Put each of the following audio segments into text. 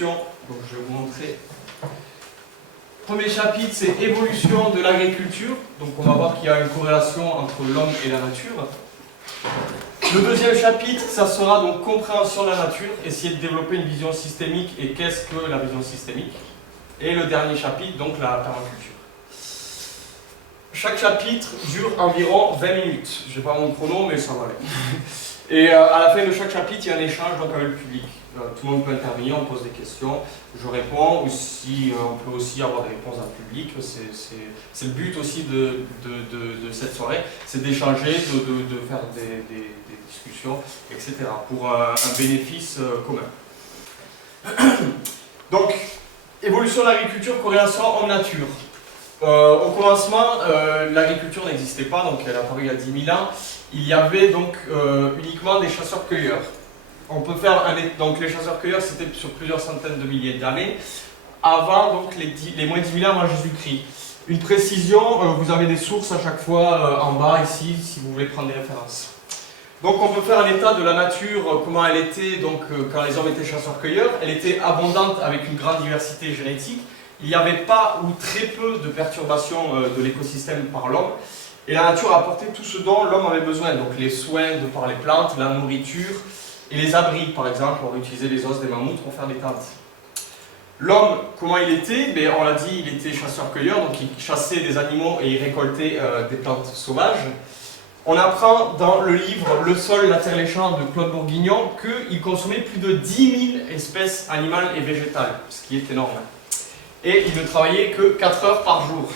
Donc je vais vous montrer. Premier chapitre, c'est évolution de l'agriculture. Donc on va voir qu'il y a une corrélation entre l'homme et la nature. Le deuxième chapitre, ça sera donc compréhension de la nature, essayer de développer une vision systémique et qu'est-ce que la vision systémique. Et le dernier chapitre, donc la permaculture. Chaque chapitre dure environ 20 minutes. Je n'ai pas mon chrono, mais ça va aller. Et à la fin de chaque chapitre, il y a un échange donc, avec le public. Tout le monde peut intervenir, on pose des questions, je réponds, ou si on peut aussi avoir des réponses dans le public. C'est le but aussi de cette soirée, c'est d'échanger, de faire des discussions, etc. pour un bénéfice commun. Donc, évolution de l'agriculture, corrélation homme-nature. Au commencement, l'agriculture n'existait pas, donc elle a apparu il y a 10 000 ans. Il y avait donc uniquement des chasseurs-cueilleurs. On peut faire donc les chasseurs-cueilleurs, c'était sur plusieurs centaines de milliers d'années, avant donc les moins de 10 000 ans avant Jésus-Christ. Une précision, vous avez des sources à chaque fois en bas ici, si vous voulez prendre des références. Donc on peut faire un état de la nature, comment elle était donc, quand les hommes étaient chasseurs-cueilleurs. Elle était abondante avec une grande diversité génétique. Il n'y avait pas ou très peu de perturbations de l'écosystème par l'homme. Et la nature a apporté tout ce dont l'homme avait besoin, donc les soins de par les plantes, la nourriture et les abris. Par exemple, on utilisait les os des mammouths pour faire des tentes. L'homme, comment il était? On l'a dit, il était chasseur-cueilleur, donc il chassait des animaux et il récoltait des plantes sauvages. On apprend dans le livre Le sol, la terre, les champs de Claude Bourguignon qu'il consommait plus de 10 000 espèces animales et végétales, ce qui est énorme. Et il ne travaillait que 4 heures par jour.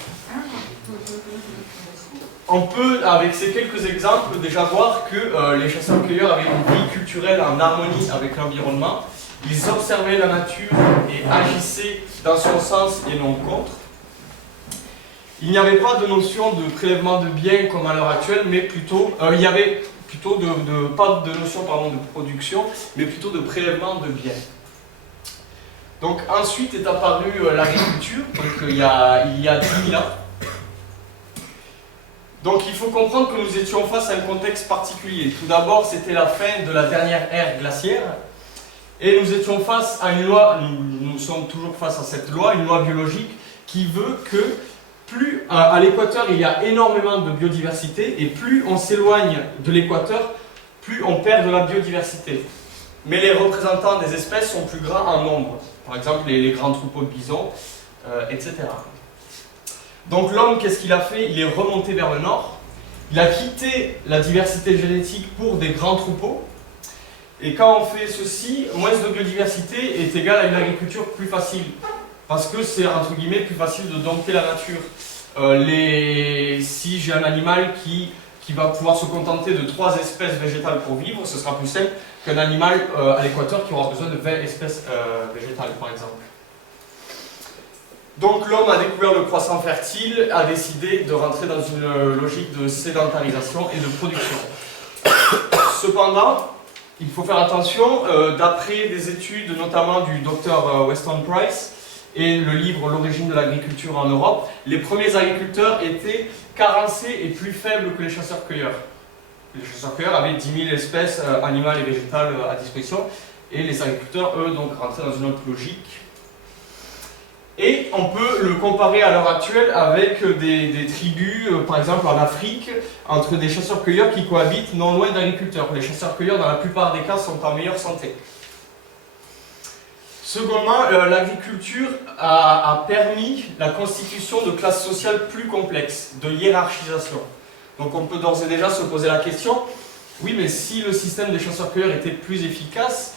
On peut, avec ces quelques exemples, déjà voir que les chasseurs-cueilleurs avaient une vie culturelle en harmonie avec l'environnement. Ils observaient la nature et agissaient dans son sens et non contre. Il n'y avait pas de notion de prélèvement de biens comme à l'heure actuelle, mais plutôt, il y avait plutôt pas de notion de production, mais plutôt de prélèvement de biens. Donc ensuite est apparue l'agriculture, donc il y a 10 000 ans. Donc il faut comprendre que nous étions face à un contexte particulier. Tout d'abord, c'était la fin de la dernière ère glaciaire. Et nous étions face à une loi, nous sommes toujours face à cette loi, une loi biologique qui veut que plus à l'équateur il y a énormément de biodiversité et plus on s'éloigne de l'équateur, plus on perd de la biodiversité. Mais les représentants des espèces sont plus grands en nombre. Par exemple les grands troupeaux de bisons, etc. Donc l'homme, qu'est-ce qu'il a fait? Il est remonté vers le nord. Il a quitté la diversité génétique pour des grands troupeaux. Et quand on fait ceci, moins de biodiversité est égal à une agriculture plus facile. Parce que c'est, entre guillemets, plus facile de dompter la nature. Si j'ai un animal qui va pouvoir se contenter de 3 espèces végétales pour vivre, ce sera plus simple qu'un animal à l'équateur qui aura besoin de 20 espèces végétales, par exemple. Donc l'homme a découvert le croissant fertile, a décidé de rentrer dans une logique de sédentarisation et de production. Cependant, il faut faire attention, d'après des études notamment du docteur Weston Price et le livre L'origine de l'agriculture en Europe, les premiers agriculteurs étaient carencés et plus faibles que les chasseurs-cueilleurs. Les chasseurs-cueilleurs avaient 10 000 espèces animales et végétales à disposition et les agriculteurs, eux, donc rentraient dans une autre logique. Et on peut le comparer à l'heure actuelle avec des tribus, par exemple en Afrique, entre des chasseurs-cueilleurs qui cohabitent non loin d'agriculteurs. Les chasseurs-cueilleurs, dans la plupart des cas, sont en meilleure santé. Secondement, l'agriculture a permis la constitution de classes sociales plus complexes, de hiérarchisation. Donc on peut d'ores et déjà se poser la question, oui, mais si le système des chasseurs-cueilleurs était plus efficace,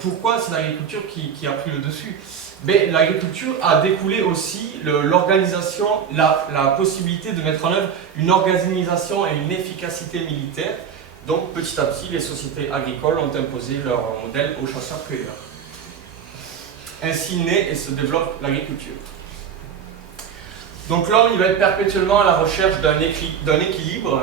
pourquoi c'est l'agriculture qui a pris le dessus? Mais l'agriculture a découlé aussi l'organisation, la possibilité de mettre en œuvre une organisation et une efficacité militaire. Donc petit à petit, les sociétés agricoles ont imposé leur modèle aux chasseurs-cueilleurs. Ainsi naît et se développe l'agriculture. Donc l'homme, il va être perpétuellement à la recherche d'un équilibre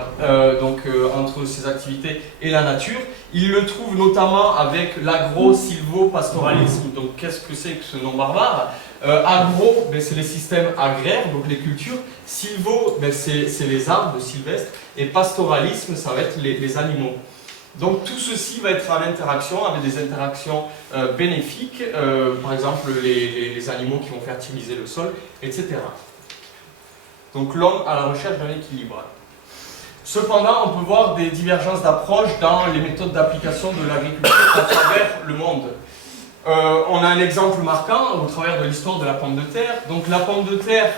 entre ses activités et la nature. Il le trouve notamment avec l'agro-silvo-pastoralisme. Donc qu'est-ce que c'est que ce nom barbare? Agro, c'est les systèmes agraires, donc les cultures. Silvo, c'est les arbres sylvestres. Et pastoralisme, ça va être les animaux. Donc tout ceci va être en interaction, avec des interactions bénéfiques, par exemple les animaux qui vont fertiliser le sol, etc. Donc l'homme à la recherche d'un équilibre. Cependant, on peut voir des divergences d'approche dans les méthodes d'application de l'agriculture à travers le monde. On a un exemple marquant au travers de l'histoire de la pomme de terre. Donc la pomme de terre,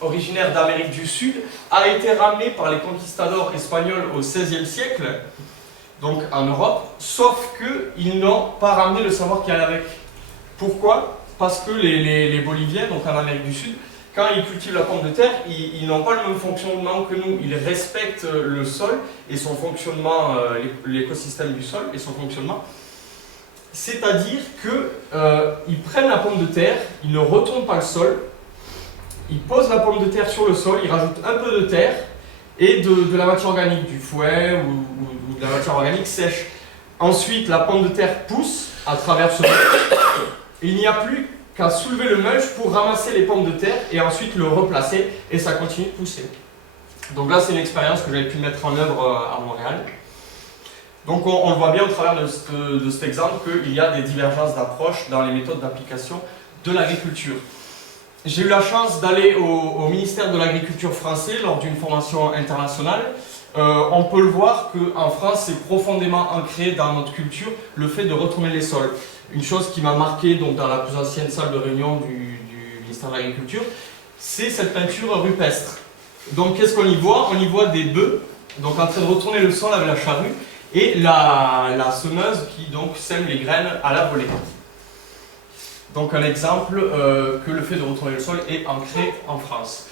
originaire d'Amérique du Sud, a été ramenée par les conquistadors espagnols au XVIe siècle, donc en Europe, sauf qu'ils n'ont pas ramené le savoir qui allait avec. Pourquoi? Parce que les Boliviens, donc en Amérique du Sud, quand ils cultivent la pomme de terre, ils n'ont pas le même fonctionnement que nous. Ils respectent le sol et son fonctionnement, l'écosystème du sol et son fonctionnement. C'est-à-dire qu'ils prennent la pomme de terre, ils ne retournent pas le sol, ils posent la pomme de terre sur le sol, ils rajoutent un peu de terre et de la matière organique, du fouet ou de la matière organique sèche. Ensuite, la pomme de terre pousse à travers ce mulch. Il n'y a plus qu'à soulever le mulch pour ramasser les pommes de terre et ensuite le replacer et ça continue de pousser. Donc là, c'est une expérience que j'avais pu mettre en œuvre à Montréal. Donc on le voit bien au travers de cet exemple qu'il y a des divergences d'approche dans les méthodes d'application de l'agriculture. J'ai eu la chance d'aller au ministère de l'Agriculture français lors d'une formation internationale. On peut le voir qu'en France, c'est profondément ancré dans notre culture le fait de retourner les sols. Une chose qui m'a marqué donc, dans la plus ancienne salle de réunion du ministère de l'Agriculture, c'est cette peinture rupestre. Donc qu'est-ce qu'on y voit? On y voit des bœufs donc, en train de retourner le sol avec la charrue et la semeuse qui donc sème les graines à la volée. Donc un exemple que le fait de retourner le sol est ancré en France.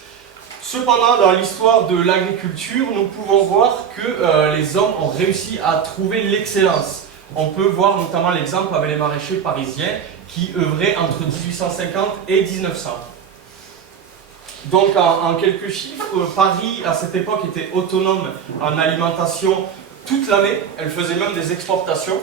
Cependant, dans l'histoire de l'agriculture, nous pouvons voir que les hommes ont réussi à trouver l'excellence. On peut voir notamment l'exemple avec les maraîchers parisiens qui œuvraient entre 1850 et 1900. Donc en quelques chiffres, Paris à cette époque était autonome en alimentation toute l'année, elle faisait même des exportations.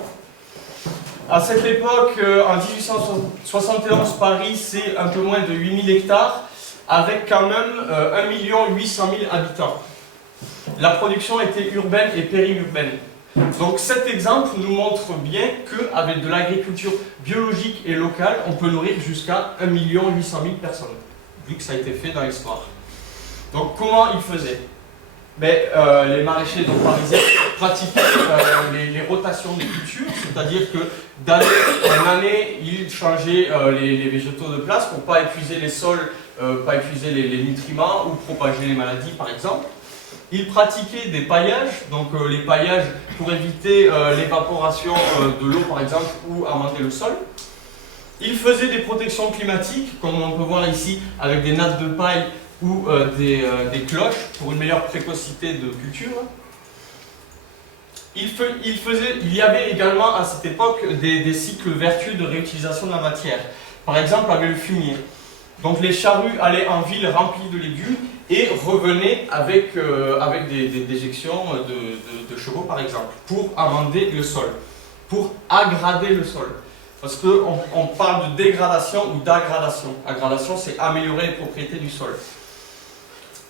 À cette époque, en 1871, Paris c'est un peu moins de 8000 hectares, avec quand même 1 800 000 habitants. La production était urbaine et périurbaine. Donc cet exemple nous montre bien qu'avec de l'agriculture biologique et locale, on peut nourrir jusqu'à 1 800 000 personnes, vu que ça a été fait dans l'histoire. Donc comment ils faisaient? Les maraîchers donc, parisiens pratiquaient les rotations des cultures, c'est-à-dire que d'année en année, ils changeaient les végétaux de place pour ne pas épuiser les sols, pas épuiser les nutriments ou propager les maladies par exemple. Ils pratiquaient des paillages, donc les paillages pour éviter l'évaporation de l'eau par exemple ou amender le sol. Ils faisaient des protections climatiques, comme on peut voir ici avec des nattes de paille ou des cloches pour une meilleure précocité de culture. Il y avait également à cette époque des cycles vertueux de réutilisation de la matière. Par exemple avec le fumier. Donc les charrues allaient en ville remplies de légumes et revenaient avec des déjections de chevaux par exemple, pour amender le sol, pour aggrader le sol. Parce qu'on parle de dégradation ou d'aggradation. Aggradation, c'est améliorer les propriétés du sol.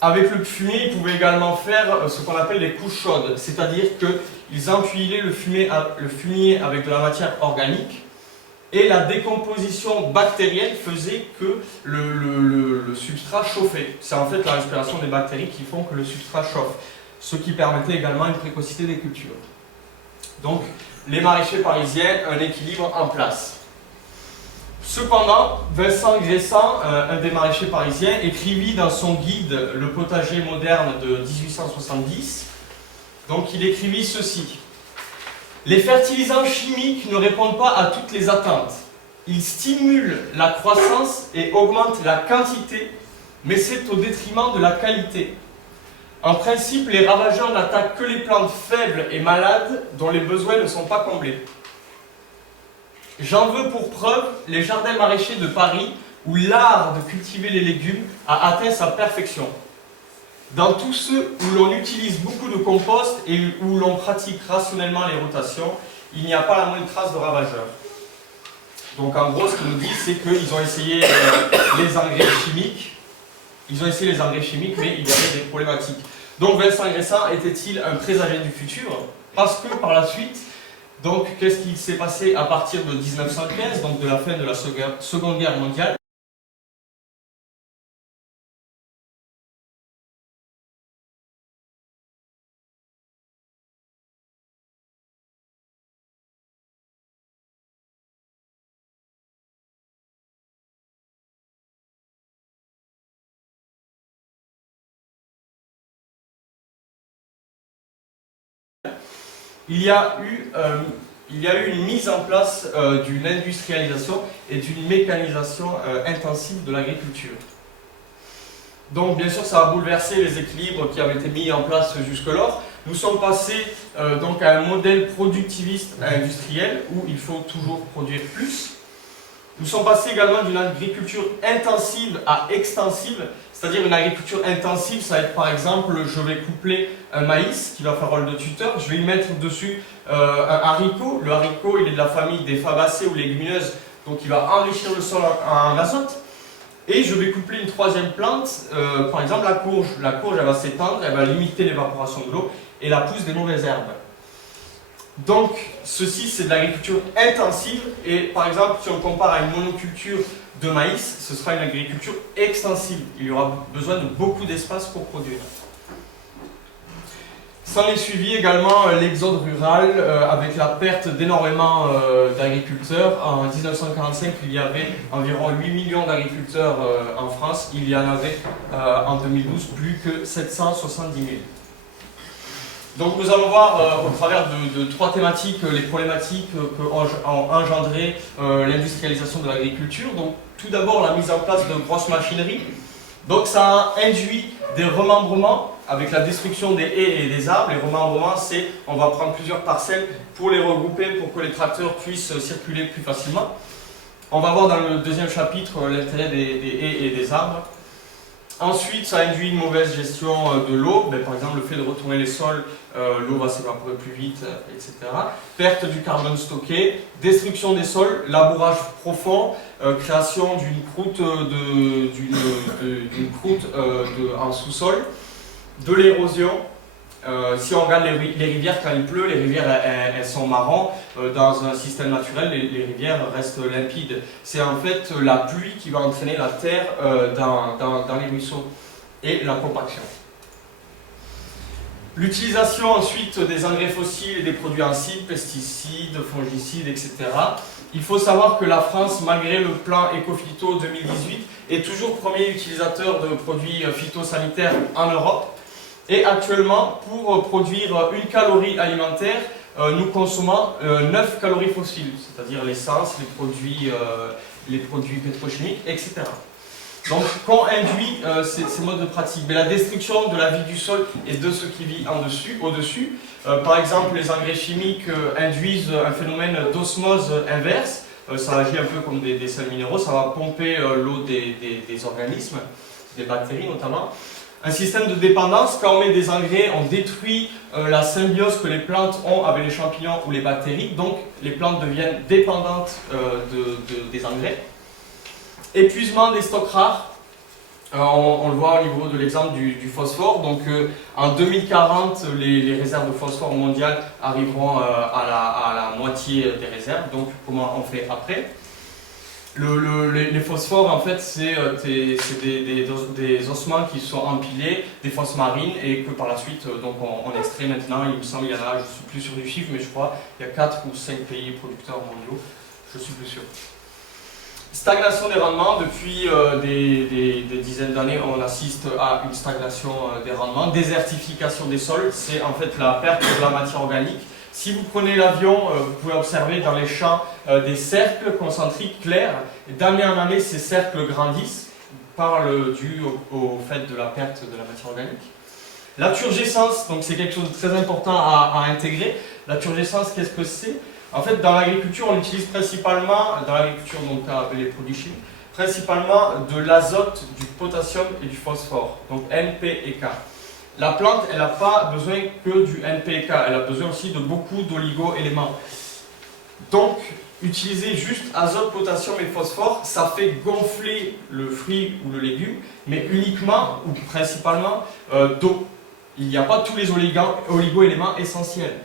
Avec le fumier, ils pouvaient également faire ce qu'on appelle les couches chaudes, c'est-à-dire qu'ils empuillaient le fumier avec de la matière organique et la décomposition bactérienne faisait que le substrat chauffait. C'est en fait la respiration des bactéries qui font que le substrat chauffe, ce qui permettait également une précocité des cultures. Donc, les maraîchers parisiens, un équilibre en place. Cependant, Vincent Gressan, un des maraîchers parisiens, écrivit dans son guide Le potager moderne de 1870, donc il écrivit ceci. Les fertilisants chimiques ne répondent pas à toutes les attentes. Ils stimulent la croissance et augmentent la quantité, mais c'est au détriment de la qualité. En principe, les ravageurs n'attaquent que les plantes faibles et malades dont les besoins ne sont pas comblés. J'en veux pour preuve les jardins maraîchers de Paris où l'art de cultiver les légumes a atteint sa perfection. Dans tous ceux où l'on utilise beaucoup de compost et où l'on pratique rationnellement les rotations, il n'y a pas la moindre trace de ravageurs. Donc en gros, ce qu'ils nous disent, c'est qu'ils ont essayé les engrais chimiques. Ils ont essayé les engrais chimiques, mais il y avait des problématiques. Donc Vincent Gressan était-il un présager du futur? Parce que par la suite, donc qu'est-ce qui s'est passé à partir de 1915, donc de la fin de la Seconde Guerre mondiale? Il y a eu une mise en place d'une industrialisation et d'une mécanisation intensive de l'agriculture. Donc bien sûr ça a bouleversé les équilibres qui avaient été mis en place jusque-lors. Nous sommes passés donc à un modèle productiviste industriel où il faut toujours produire plus. Nous sommes passés également d'une agriculture intensive à extensive, c'est-à-dire une agriculture intensive, ça va être par exemple, je vais coupler un maïs qui va faire rôle de tuteur, je vais y mettre dessus un haricot. Le haricot, il est de la famille des fabacées ou légumineuses, donc il va enrichir le sol en azote. Et je vais coupler une troisième plante, par exemple la courge. La courge, elle va s'étendre, elle va limiter l'évaporation de l'eau et la pousse des mauvaises herbes. Donc, ceci, c'est de l'agriculture intensive. Et par exemple, si on compare à une monoculture de maïs, ce sera une agriculture extensive. Il y aura besoin de beaucoup d'espace pour produire. S'en est suivi également l'exode rural avec la perte d'énormément d'agriculteurs. En 1945, il y avait environ 8 millions d'agriculteurs en France. Il y en avait en 2012 plus que 770 000. Donc nous allons voir au travers de trois thématiques les problématiques qu'ont engendré l'industrialisation de l'agriculture. Donc tout d'abord la mise en place de grosses machineries. Donc ça a induit des remembrements avec la destruction des haies et des arbres. Les remembrements, c'est on va prendre plusieurs parcelles pour les regrouper pour que les tracteurs puissent circuler plus facilement. On va voir dans le deuxième chapitre l'intérêt des haies et des arbres. Ensuite, ça induit une mauvaise gestion de l'eau, par exemple le fait de retourner les sols, l'eau va s'évaporer plus vite, etc. Perte du carbone stocké, destruction des sols, labourage profond, création d'une croûte, en sous-sol, de l'érosion. Si on regarde les rivières quand il pleut, les rivières elles sont marron. Dans un système naturel, les rivières restent limpides. C'est en fait la pluie qui va entraîner la terre dans les ruisseaux et la compaction. L'utilisation ensuite des engrais fossiles et des produits acides, pesticides, fongicides, etc. Il faut savoir que la France, malgré le plan Ecophyto 2018, est toujours premier utilisateur de produits phytosanitaires en Europe. Et actuellement, pour produire une calorie alimentaire, nous consommons 9 calories fossiles, c'est-à-dire l'essence, les produits pétrochimiques, etc. Donc, qu'ont induit ces modes de pratique? La destruction de la vie du sol et de ce qui vit au-dessus. Par exemple, les engrais chimiques induisent un phénomène d'osmose inverse. Ça agit un peu comme des sels minéraux, ça va pomper l'eau des organismes, des bactéries notamment. Un système de dépendance, quand on met des engrais, on détruit la symbiose que les plantes ont avec les champignons ou les bactéries, donc les plantes deviennent dépendantes des engrais. Épuisement des stocks rares, on le voit au niveau de l'exemple du phosphore, donc en 2040 les réserves de phosphore mondiales arriveront à la moitié des réserves, donc comment on fait après? Les phosphores, en fait, c'est des ossements qui sont empilés, des fosses marines, et que par la suite, donc on extrait maintenant. Il me semble, il y en a, je ne suis plus sûr du chiffre, mais je crois, il y a 4 ou 5 pays producteurs mondiaux, je suis plus sûr. Stagnation des rendements, depuis des dizaines d'années, on assiste à une stagnation des rendements. Désertification des sols, c'est en fait la perte de la matière organique. Si vous prenez l'avion, vous pouvez observer dans les champs des cercles concentriques clairs. D'année en année, ces cercles grandissent dû au fait de la perte de la matière organique. La turgescence, donc c'est quelque chose de très important à intégrer. La turgescence, qu'est-ce que c'est? En fait, dans l'agriculture, on utilise principalement, dans l'agriculture donc les produits chimiques, principalement de l'azote, du potassium et du phosphore, donc N, P et K. La plante, elle n'a pas besoin que du NPK, elle a besoin aussi de beaucoup d'oligo-éléments. Donc, utiliser juste azote, potassium et phosphore, ça fait gonfler le fruit ou le légume, mais uniquement ou principalement d'eau. Il n'y a pas tous les oligo-éléments essentiels.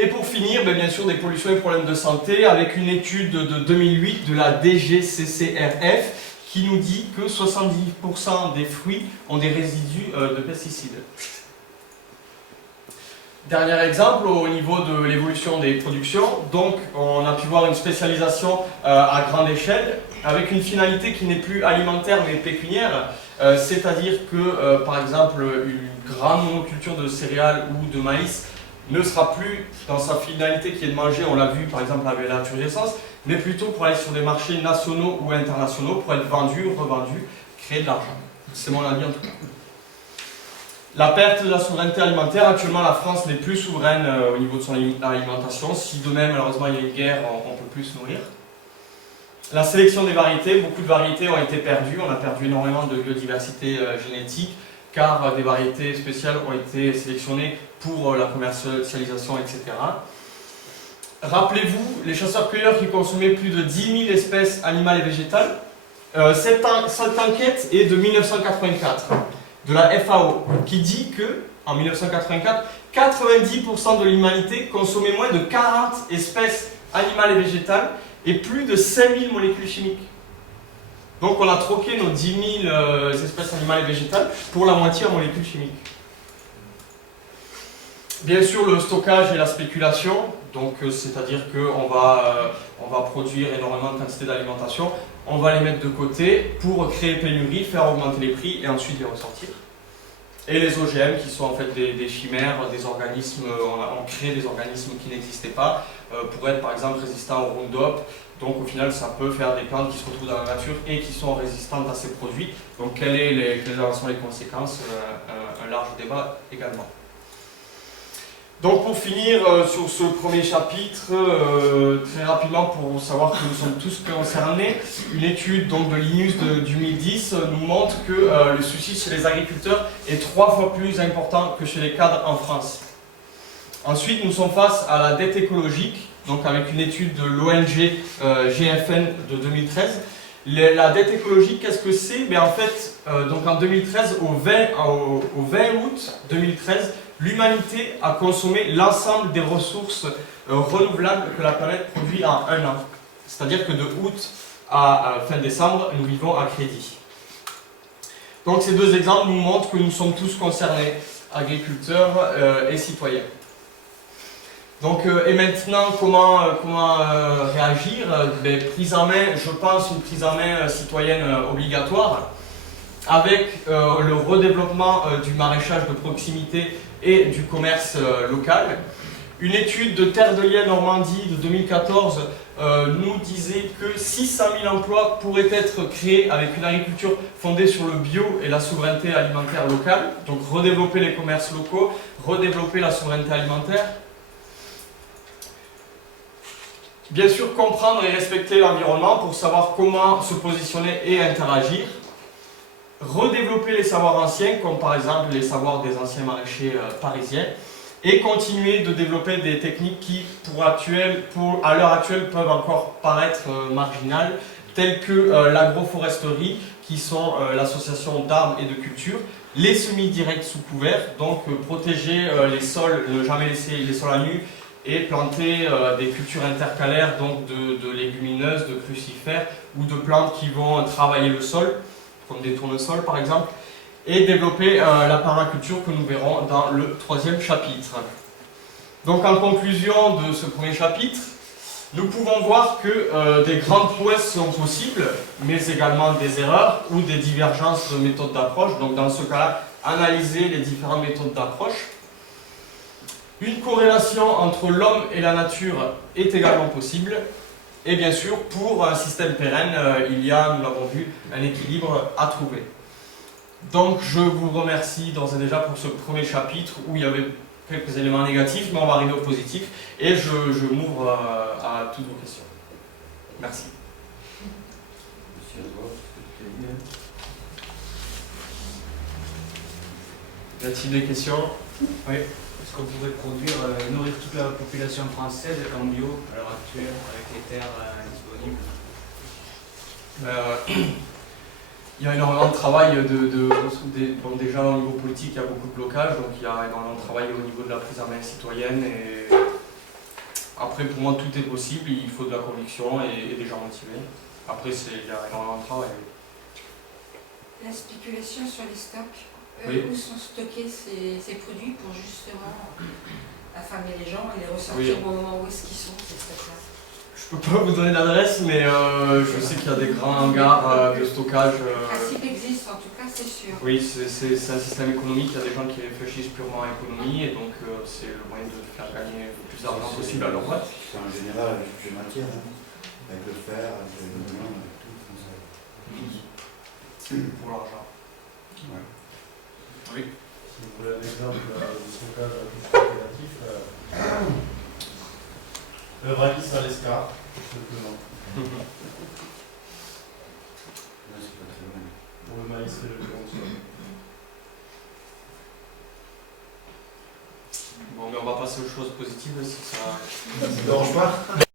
Et pour finir, bien sûr, des pollutions et problèmes de santé, avec une étude de 2008 de la DGCCRF qui nous dit que 70% des fruits ont des résidus de pesticides. Dernier exemple au niveau de l'évolution des productions, donc on a pu voir une spécialisation à grande échelle avec une finalité qui n'est plus alimentaire mais pécuniaire, c'est-à-dire que par exemple une grande monoculture de céréales ou de maïs ne sera plus dans sa finalité qui est de manger, on l'a vu par exemple avec la turgescence, mais plutôt pour aller sur des marchés nationaux ou internationaux pour être vendu, revendu, créer de l'argent. C'est mon avis en tout cas. La perte de la souveraineté alimentaire, actuellement la France n'est plus souveraine au niveau de son alimentation. Si demain malheureusement il y a une guerre, on ne peut plus se nourrir. La sélection des variétés, beaucoup de variétés ont été perdues. On a perdu énormément de biodiversité génétique car des variétés spéciales ont été sélectionnées pour la commercialisation, etc. Rappelez-vous, les chasseurs-cueilleurs qui consommaient plus de 10 000 espèces animales et végétales. Cette enquête est de 1984. De la FAO, qui dit que, en 1984, 90% de l'humanité consommait moins de 40 espèces animales et végétales et plus de 5000 molécules chimiques. Donc on a troqué nos 10 000 espèces animales et végétales pour la moitié en molécules chimiques. Bien sûr, le stockage et la spéculation, donc c'est-à-dire qu'on va produire énormément de quantité d'alimentation, on va les mettre de côté pour créer pénurie, faire augmenter les prix et ensuite les ressortir. Et les OGM qui sont en fait des chimères, des organismes, on crée des organismes qui n'existaient pas pour être par exemple résistants au Roundup. Donc au final ça peut faire des plantes qui se retrouvent dans la nature et qui sont résistantes à ces produits. Donc quelles sont les conséquences? Un large débat également. Donc pour finir sur ce premier chapitre, très rapidement pour savoir que nous sommes tous concernés, une étude donc, de l'INUS de 2010 nous montre que le suicide chez les agriculteurs est 3 fois plus important que chez les cadres en France. Ensuite, nous sommes face à la dette écologique, donc avec une étude de l'ONG GFN de 2013. La dette écologique, qu'est-ce que c'est? En fait, donc en 2013, au 20 août 2013, l'humanité a consommé l'ensemble des ressources renouvelables que la planète produit en un an. C'est-à-dire que de août à fin décembre, nous vivons à crédit. Donc ces deux exemples nous montrent que nous sommes tous concernés, agriculteurs et citoyens. Donc, et maintenant, comment réagir? Prise en main, je pense, une prise en main citoyenne obligatoire, avec le redéveloppement du maraîchage de proximité et du commerce local. Une étude de Terre de Liens Normandie de 2014 nous disait que 600 000 emplois pourraient être créés avec une agriculture fondée sur le bio et la souveraineté alimentaire locale. Donc redévelopper les commerces locaux, redévelopper la souveraineté alimentaire. Bien sûr, comprendre et respecter l'environnement pour savoir comment se positionner et interagir. Redévelopper les savoirs anciens, comme par exemple les savoirs des anciens maraîchers parisiens. Et continuer de développer des techniques qui, à l'heure actuelle, peuvent encore paraître marginales, telles que l'agroforesterie, qui sont l'association d'arbres et de cultures, les semis directs sous couvert, donc protéger les sols, ne jamais laisser les sols à nu, et planter des cultures intercalaires, donc de légumineuses, de crucifères ou de plantes qui vont travailler le sol, comme des tournesols par exemple, et développer la permaculture que nous verrons dans le 3e chapitre. Donc en conclusion de ce premier chapitre, nous pouvons voir que des grandes prouesses sont possibles, mais également des erreurs ou des divergences de méthodes d'approche. Donc dans ce cas-là, analyser les différentes méthodes d'approche. Une corrélation entre l'homme et la nature est également possible. Et bien sûr, pour un système pérenne, il y a, nous l'avons vu, un équilibre à trouver. Donc je vous remercie d'ores et déjà pour ce premier chapitre où il y avait quelques éléments négatifs, mais on va arriver au positif. Et je m'ouvre à toutes vos questions. Merci. Y a-t-il des questions? Oui. Est-ce qu'on pourrait nourrir toute la population française en bio à l'heure actuelle, avec les terres disponibles? Il y a énormément de travail, bon, déjà au niveau politique, il y a beaucoup de blocage, donc il y a énormément de travail au niveau de la prise en main citoyenne et Après, pour moi, tout est possible, il faut de la conviction et des gens motivés. Après, il y a énormément de travail. La spéculation sur les stocks, Oui. où sont stockés ces produits pour justement affamer les gens et les ressortir Oui. au bon moment où est-ce qu'ils sont, ces stocks-là? Je peux pas vous donner d'adresse, mais je sais qu'il y a des grands hangars de stockage. Le principe existe, en tout cas, c'est sûr. Oui, c'est un système économique, il y a des gens qui réfléchissent purement à l'économie et donc c'est le moyen de faire gagner le plus d'argent possible à leur boîte. C'est en général avec toutes les matières, hein. Avec le fer, avec l'aluminium, avec tout. Comme ça. Pour l'argent. Ouais. Oui. Si vous voulez un exemple de stockage un peu plus créatif, le braquis à l'escar, tout simplement. Là, c'est pas très loin. Pour le maïs et le lion. Bon, mais on va passer aux choses positives si ça. Ça ne dérange pas?